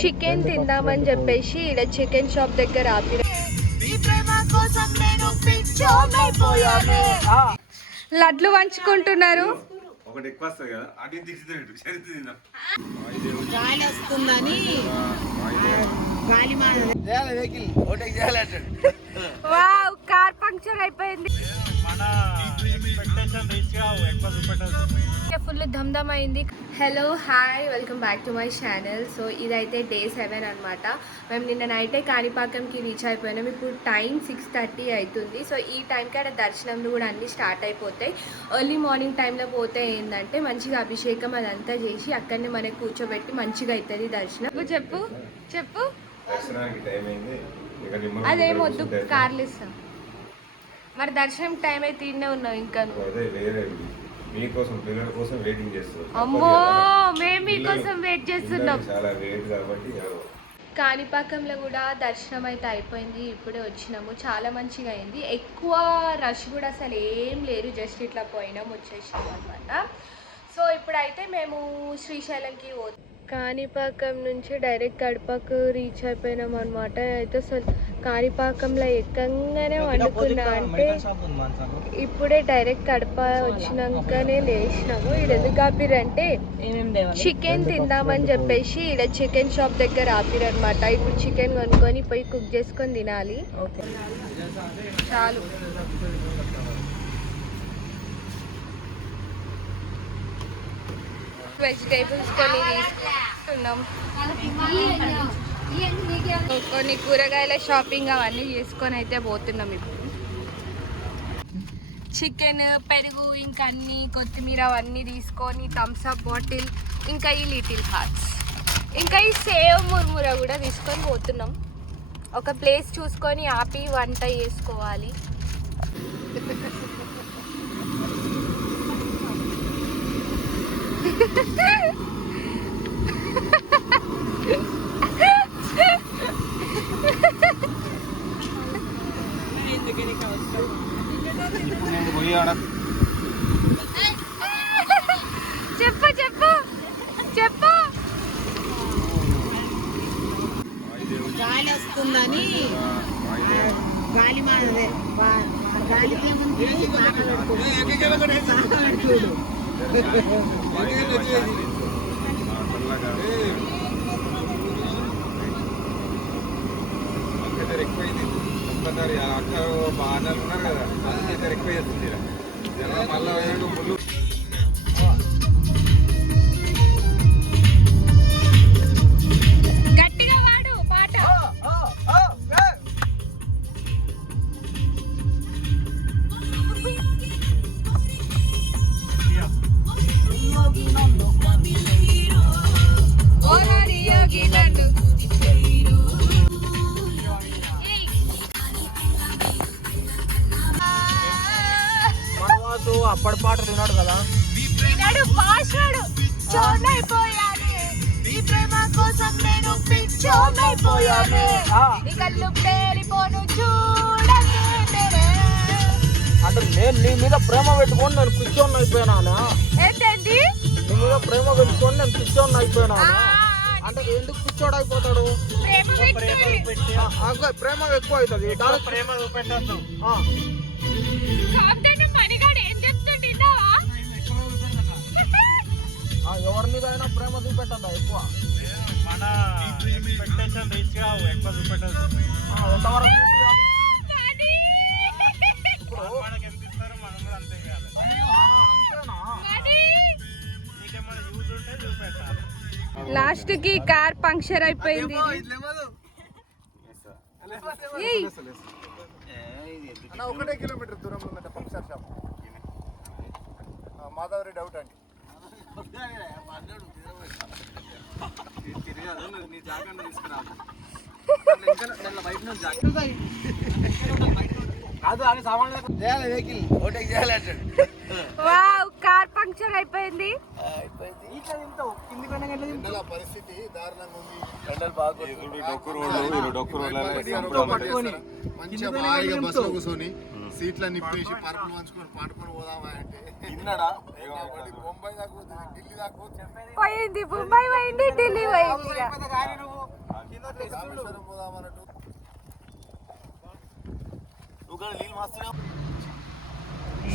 Chicken తిందామని చెప్పేసి ఇక్కడ చికెన్ షాప్ దగ్గర ఆపి లడ్లు పంచుకుంటున్నారు. వావ్, కార్ పంక్చర్ అయిపోయింది. ఫుల్ ధమ్ అయింది. Hello hi, welcome back to my channel. So ఇదైతే డే 7 అనమాట. మేము నిన్న నైటే కాణిపాకంకి రీచ్ అయిపోయినాం. ఇప్పుడు టైం 6:30 అవుతుంది. సో ఈ టైంకి అక్కడ దర్శనంలో కూడా అన్నీ స్టార్ట్ అయిపోతాయి. ఎర్లీ మార్నింగ్ టైంలో పోతే ఏంటంటే మంచిగా అభిషేకం అదంతా చేసి అక్కడనే మనకి కూర్చోబెట్టి మంచిగా అవుతుంది దర్శనం. చెప్పు చెప్పు అదేమొద్దు, కార్లు ఇస్తాం. మరి దర్శనం టైం అయితే తిన్నే ఉన్నావు ఇంకా. మీకోసం పిల్లల కోసం వెయిటింగ్ చేస్తున్నాం. అమ్మో, మేము మీకోసం వెయిట్ చేస్తున్నాం. చాలా వెయిట్ కాబట్టి కాణిపాకంలో కూడా దర్శనం అయితే అయిపోయింది. ఇప్పుడే వచ్చినాము. చాలా మంచిగా అయింది. ఎక్కువ రష్ కూడా అసలు ఏం లేరు. జస్ట్ ఇట్లా పోయినాం, వచ్చేసినాం అనమాట. సో ఇప్పుడైతే మేము శ్రీశైలంకి కాణిపాకం నుంచి డైరెక్ట్ కడపకు రీచ్ అయిపోయినాం అనమాట. అయితే అసలు కాణిపాకంలో ఎక్కంగానే వండుకున్నా అంటే ఇప్పుడే డైరెక్ట్ కడప వచ్చినాకనే లేచినాము. ఇక్కడ ఎందుకు ఆపిరంటే చికెన్ తిందామని చెప్పేసి ఇక్కడ చికెన్ షాప్ దగ్గర ఆపిరనమాట. ఇప్పుడు చికెన్ కొనుక్కొని పోయి కుక్ చేసుకొని తినాలి. చాలు. వెజిటేబుల్స్ కొన్ని తీసుకుంటున్నాం. కొన్ని కూరగాయల షాపింగ్ అవన్నీ చేసుకొని అయితే పోతున్నాం. ఇప్పుడు చికెన్, పెరుగు, ఇంకా అన్ని కొత్తిమీర అవన్నీ తీసుకొని థమ్స్అప్ బాటిల్, ఇంకా ఈ లిటిల్ హార్ట్స్, ఇంకా ఈ సేవ్ మురుముర కూడా తీసుకొని పోతున్నాం. ఒక ప్లేస్ చూసుకొని ఆపి వంట చేసుకోవాలి. చెప్పు చెప్పు చెప్పు. గాలి వస్తుందని గాలి మాడదే గాలికి ఎక్కువైంది. అక్కడ బాగా ఉన్నారు కదా, అది ఎక్కువ చేస్తుంది మళ్ళీ ముళ్ళు. అప్పటి పాట తిన్నాడు కదా, తిన్నాడు పాషాడు. చోనైపోయానే ఈ ప్రేమ కోసం నేను పిచ్చోనైపోయానే, నీ కళ్ళు పేలిపోను చూడకే మేరే. అంటే నేను నీ మీద ప్రేమ పెట్టుకొని నేను పిచ్చోన్ అయిపోయినా. ఏంటండి? నీ మీద ప్రేమ పెట్టుకొని నేను పిచ్చోన్ అయిపోయినా అంటే ఎందుకు పిచ్చోడు అయిపోతాడు? ప్రేమ ఎక్కువ అవుతుంది. ప్రేమ చూపెట్టద్దు. ఎవరి మీద అయినా ప్రేమ చూపెట్టద్దా ఎక్కువ? మన ఎక్స్పెక్టేషన్ రీచ్ కావు, ఎక్కువ చూపెట్టదు. ఎంతవరకు మనకి ఎంత ఇస్తారో మనం కూడా అంతే చేయాలి. అంతేనా? నీకేమైనా యూజ్ ఉంటే చూపెట్టాలి. లాస్ట్ కి కార్ పంక్చర్ అయిపోయింది. 1 కిలోమీటర్ దూరంలో ఉన్న పంక్చర్ షాప్ మాధవరి డౌట్ అండి. కార్ పంక్చర్ అయిపోయింది. పరిస్థితి దారుణంగా ఉంది. మంచిగా హాయిగా బస్సులో కూర్చొని సీట్ల నిప్పేసి పరుపులు వంచుకొని పండుకొని పోదామా అంటే తిన్నాడా బొంబాయి దాకా పోతుంది, ఢిల్లీ దాకా పోతుంది. పోయింది ముంబై పోయింది ఢిల్లీ పోయింది ఇక. రామేశ్వరం పోదామన్నట్టు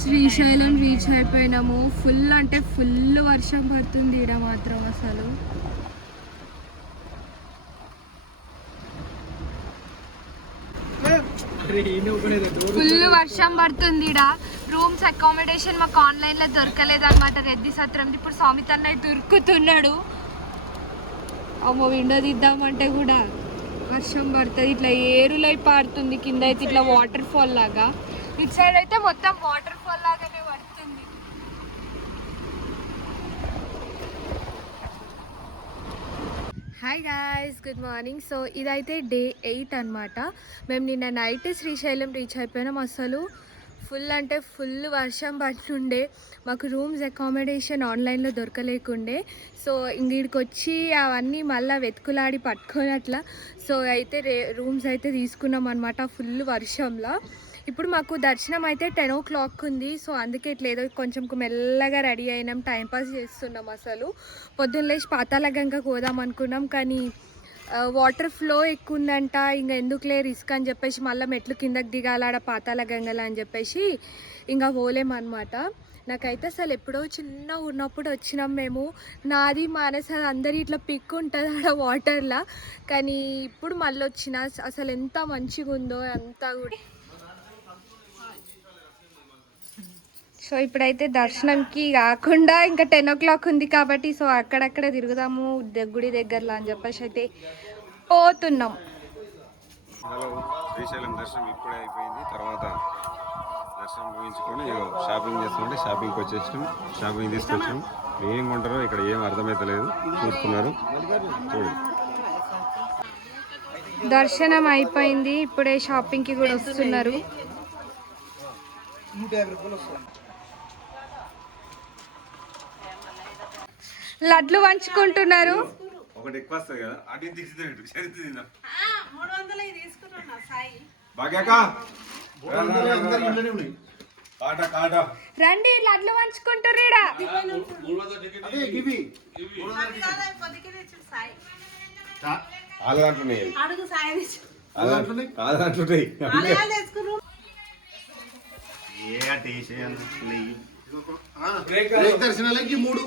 శ్రీశైలం రీచ్ అయిపోయినాము. ఫుల్ అంటే ఫుల్ వర్షం పడుతుంది ఈడ మాత్రం అసలు. ఫుల్ వర్షం పడుతుంది ఈడ. రూమ్స్ అకామిడేషన్ మాకు ఆన్లైన్లో దొరకలేదు అనమాట రెడ్డి సత్రం. ఇప్పుడు స్వామి తన్నయ్య దొరుకుతున్నాడు. అమ్మో విండో తీద్దామంటే కూడా వర్షం పడుతుంది. ఇట్లా ఏరులై పారుతుంది కింద అయితే ఇట్లా వాటర్ ఫాల్ లాగా. ఇటు సైడ్ అయితే మొత్తం వాటర్ ఫాల్ లాగానే పడుతుంది. Hi guys, good morning. So ఇదైతే డే 8 అనమాట. మేము నిన్న నైట్ శ్రీశైలం రీచ్ అయిపోయినాం. అసలు ఫుల్ అంటే ఫుల్ వర్షం పడుతుండే. మాకు రూమ్స్ అకామిడేషన్ ఆన్లైన్లో దొరకలేకుండే. సో ఇంగిడికి వచ్చి అవన్నీ మళ్ళీ వెతుకులాడి పట్టుకొని అట్లా సో అయితే రూమ్స్ అయితే తీసుకున్నాం అనమాట ఫుల్ వర్షంలో. ఇప్పుడు మాకు దర్శనం అయితే 10 o'clock ఉంది. సో అందుకే ఇట్లేదో కొంచెం మెల్లగా రెడీ అయినాం, టైంపాస్ చేస్తున్నాం. అసలు పొద్దున్న లేచి పాతాళ గంగకు పోదాం అనుకున్నాం, కానీ వాటర్ ఫ్లో ఎక్కువ ఉందంట. ఇంకా ఎందుకులే రిస్క్ అని చెప్పేసి మళ్ళీ మెట్లు కిందకి దిగాలాడ పాతాళ గంగల అని చెప్పేసి ఇంకా పోలేమన్నమాట. నాకైతే అసలు ఎప్పుడో చిన్న ఉన్నప్పుడు వచ్చినాం మేము. నాది మానస అందరి ఇట్లా పిక్ ఉంటుంది ఆడ వాటర్లో, కానీ ఇప్పుడు మళ్ళీ వచ్చిన అసలు ఎంత మంచిగా ఉందో అంతా కూడా. సో ఇప్పుడైతే దర్శనంకి కాకుండా ఇంకా 10 o'clock ఉంది కాబట్టి సో అక్కడక్కడ తిరుగుదాము గుడి దగ్గరలో అని చెప్పేసి అయితే పోతున్నాం. హలో, శ్రీశైలం దర్శనం ఇప్పుడే అయిపోయింది. తర్వాత దర్శనం ముగించుకొని షాపింగ్ చేస్తుంటే షాపింగ్కి వచ్చేసాం. షాపింగ్ తీసుకొచ్చాం. ఏం కొంటారో ఇక్కడ ఏం అర్థమైతలేదు, చూస్తున్నారు చూడండి. దర్శనం అయిపోయింది, ఇప్పుడే షాపింగ్కి కూడా వస్తున్నారు. లడ్లు పంచుకుంటున్నారు. ఒకటి ఎక్కువ వస్తుంది కదా, అటు రండి లడ్లు పంచుకుంటారు. దర్శనాలకి 3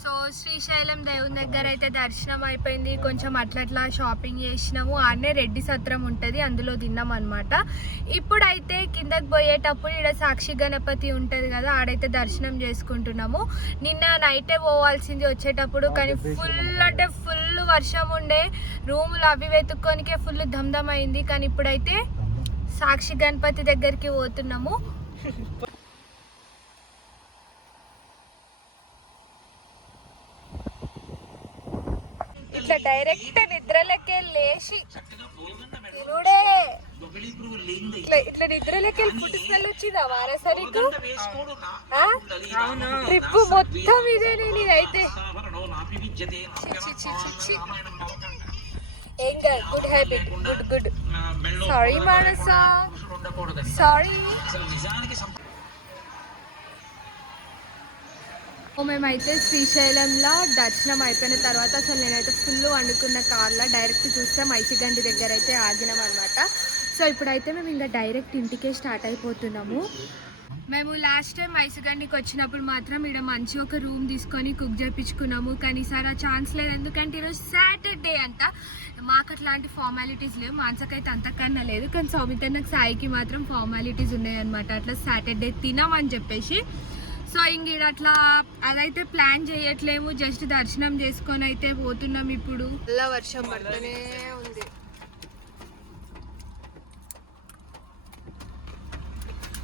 సో శ్రీశైలం దేవుని దగ్గర అయితే దర్శనం అయిపోయింది. కొంచెం అట్లా షాపింగ్ చేసినాము. ఆడనే రెడ్డి సత్రం ఉంటుంది, అందులో తిన్నాం అనమాట. ఇప్పుడైతే కిందకి పోయేటప్పుడు ఇక్కడ సాక్షి గణపతి ఉంటుంది కదా, ఆడైతే దర్శనం చేసుకుంటున్నాము. నిన్న నైటే పోవాల్సింది వచ్చేటప్పుడు, కానీ ఫుల్ అంటే ఫుల్ వర్షం ఉండే. రూములు అవి వెతుక్కోనికే ఫుల్ దమ్దమ్ అయింది. కానీ ఇప్పుడైతే సాక్షి గణపతి దగ్గరికి పోతున్నాము. ఇట్లా డైరెక్ట్ నిద్రలకే లేచి తినుడే. ఇట్లా నిద్రలకి ఫుడ్ స్మెల్ వచ్చిందా వారసరికి? ట్రిప్ మొత్తం ఇదే. నేను ఇదైతే ఏం కాదు, గుడ్ హ్యాబిట్, గుడ్. సారీ మానస, సారీ. మేమైతే శ్రీశైలంలో దర్శనం అయిపోయిన తర్వాత అసలు నేనైతే ఫుల్ వండుకున్న కార్లో డైరెక్ట్ చూస్తే మైసిగండి దగ్గర అయితే ఆగినాం అనమాట. సో ఇప్పుడైతే మేము ఇంకా డైరెక్ట్ ఇంటికే స్టార్ట్ అయిపోతున్నాము. మేము లాస్ట్ టైం మైసిగండికి వచ్చినప్పుడు మాత్రం ఇక్కడ మంచి ఒక రూమ్ తీసుకొని కుక్ చేయించుకున్నాము. కానీ ఈసారి ఆ ఛాన్స్ లేదు, ఎందుకంటే ఈరోజు సాటర్డే అంట. మాకు అట్లాంటి ఫార్మాలిటీస్ లేవు, మాన్సకైతే అంతకన్నా లేదు. కానీ సౌమితన్నకు సాయికి మాత్రం ఫార్మాలిటీస్ ఉన్నాయన్నమాట. అట్లా సాటర్డే తినమని చెప్పేసి. సో ఇంక అట్లా అదైతే ప్లాన్ చేయట్లేము, జస్ట్ దర్శనం చేసుకొని అయితే పోతున్నాం. ఇప్పుడు చాలా వర్షం పడుతూనే ఉంది.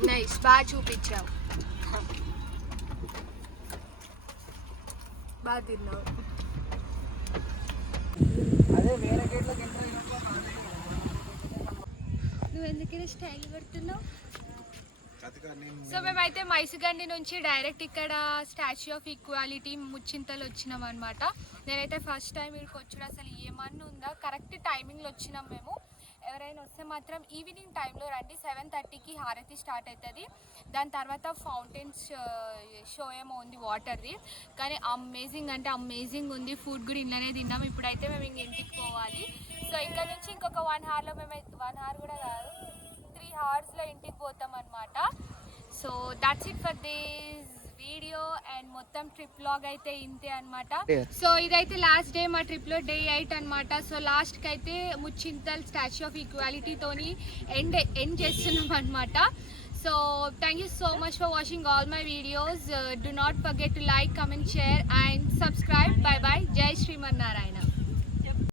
నైస్, బాగా చూపించావు, బాగా తిన్నావు. నువ్వు ఎందుకైనా స్టైల్ పెడుతున్నావు? సో మేమైతే మైసుగండి నుంచి డైరెక్ట్ ఇక్కడ స్టాచ్యూ ఆఫ్ ఈక్వాలిటీ ముచ్చింతలు వచ్చినాం అనమాట. నేనైతే ఫస్ట్ టైం ఇక్కడికి వచ్చాడు, అసలు ఏమన్నా ఉందా, కరెక్ట్ టైమింగ్లో వచ్చినాం మేము. ఎవరైనా వస్తే మాత్రం ఈవినింగ్ టైంలో రండి. 7:30కి హారతి స్టార్ట్ అవుతుంది. దాని తర్వాత ఫౌంటైన్స్ షో ఏమో ఉంది వాటర్ది, కానీ అమేజింగ్ అంటే అమేజింగ్ ఉంది. ఫుడ్ కూడా ఇంట్లోనే తిన్నాం. ఇప్పుడైతే మేము ఇంక ఇంటికి పోవాలి. సో ఇక్కడ నుంచి ఇంకొక 1 hourలో మేము 1 hour కూడా కాదు 3 hoursలో ఇంటికి పోతాం అనమాట. So that's it for this video and మొత్తం ట్రిప్ లాగ్ అయితే ఇంతే అనమాట. సో ఇదైతే లాస్ట్ డే మా ట్రిప్లో డే 8 అనమాట. సో లాస్ట్కి అయితే ముచ్చింతల్ స్టాచ్యూ ఆఫ్ ఈక్వాలిటీతోని ఎండ్ చేస్తున్నాం అనమాట. So thank you so much for watching all my videos. Do not forget to like, comment, share and subscribe. Bye bye. Jai Sriman Narayana.